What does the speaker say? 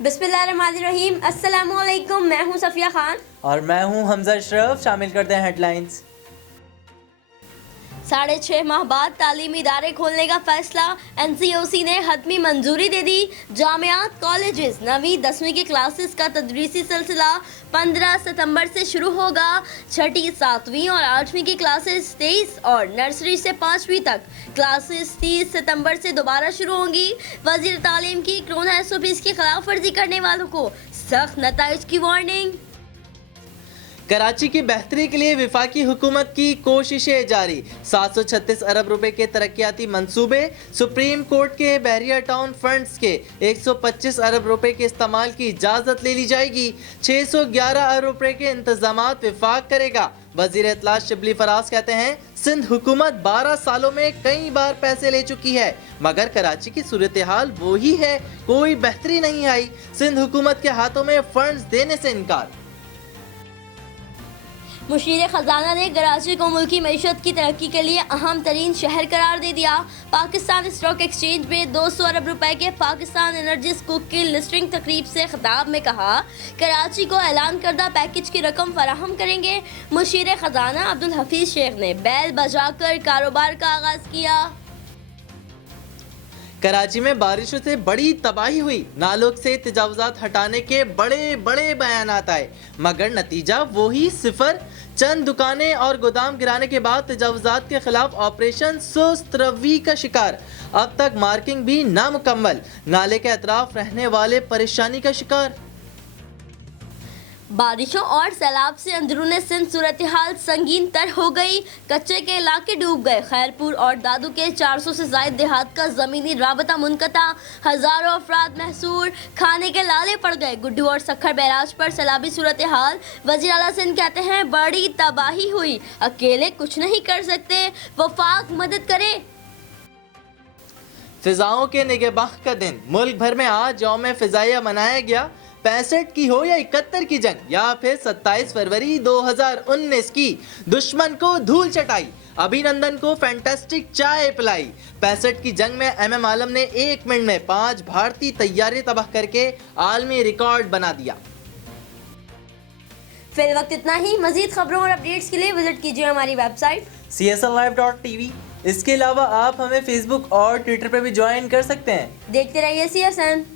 बिस्मिल्लाहिर्रहमानिर्रहीम। अस्सलामुअलैकुम। मैं हूं सफिया खान और मैं हूं हमजा अशरफ। शामिल करते हैं हेडलाइंस। 6.5 माह बाद तालीमी इदारे खोलने का फैसला। NCOC ने हतमी मंजूरी दे दी। जामियात कॉलेजेस 9वीं 10वीं की क्लासेस का तदरीसी सिलसिला 15 सितंबर से शुरू होगा। 6ठी 7वीं और 8वीं की क्लासेस 23 और नर्सरी से 5वीं तक क्लासेस 30 सितंबर से दोबारा शुरू होंगी। वजीर तालीम की कोरोना SOPs की खिलाफ वर्जी करने वालों को सख्त नताइज की वार्निंग। कराची की बेहतरी के लिए विफाकी हुकूमत की कोशिशें जारी। 736 अरब रुपए के तरक्याती मंसूबे। सुप्रीम कोर्ट के बहरिया टाउन फंड्स के 125 अरब रुपए के इस्तेमाल की इजाज़त ले ली जाएगी। 611 अरब रुपए के इंतजामात विफाक करेगा। वजीर इत्तलात शिबली फराज कहते हैं सिंध हुकूमत 12 सालों में कई बार पैसे ले चुकी है, मगर कराची की सूरत हाल वो ही है, कोई बेहतरी नहीं आई। सिंध हुकूमत के हाथों में फंड्स देने से इनकार। मुशीर खजाना ने कराची को मुल्की मईशत की तरक्की के लिए अहम तरीन शहर करार दे दिया। पाकिस्तान स्टॉक एक्सचेंज में 200 अरब रुपए के पाकिस्तान एनर्जी स्कूप की लिस्टिंग तकरीब से खिताब में कहा, कराची को ऐलान करदा पैकेज की रकम फराहम करेंगे। मुशीर खजाना अब्दुल हफीज शेख ने बैल बजाकर कारोबार का आगाज किया। कराची में बारिशों से बड़ी तबाही हुई। नालों से तजावुजात हटाने के बड़े बड़े बयानात आए, मगर नतीजा वही सिफर। चंद दुकानें और गोदाम गिराने के बाद तजावुजात के खिलाफ ऑपरेशन सुस्त रवि का शिकार। अब तक मार्किंग भी नामुकम्मल। नाले के अतराफ रहने वाले परेशानी का शिकार। बारिशों और सैलाब से अंदरूनी सिंध सूरत हाल संगीन तर हो गई। कच्चे के इलाके डूब गए। खैरपुर और दादू के 400 से ज्यादा देहात का जमीनी राबता मुनक़ता। हजारों अफराद महसूर। खाने के लाले पड़ गए। गुड्डू और सखर बैराज पर सैलाबी सूरत हाल। वज़ीर आला सिंध कहते हैं बड़ी तबाही हुई, अकेले कुछ नहीं कर सकते, वफाक मदद करे। फिजाओं के निगहबान का दिन। मुल्क भर में आज यौम फिजाइया मनाया गया। 65 की हो या 71 की जंग या फिर 27 फरवरी 2019 की, दुश्मन को धूल चटाई, अभिनंदन को फैंटास्टिक चाय पिलाई। 65 की जंग में MM आलम ने 1 मिनट में 5 भारतीय तैयारे तबाह करके आलमी रिकॉर्ड बना दिया। फिल वक्त इतना ही। मजीद खबरों और अपडेट्स के लिए विजिट कीजिए हमारी वेबसाइट CSNlive.tv। इसके अलावा आप हमें फेसबुक और ट्विटर पर भी ज्वाइन कर सकते हैं। देखते रहिए CSN।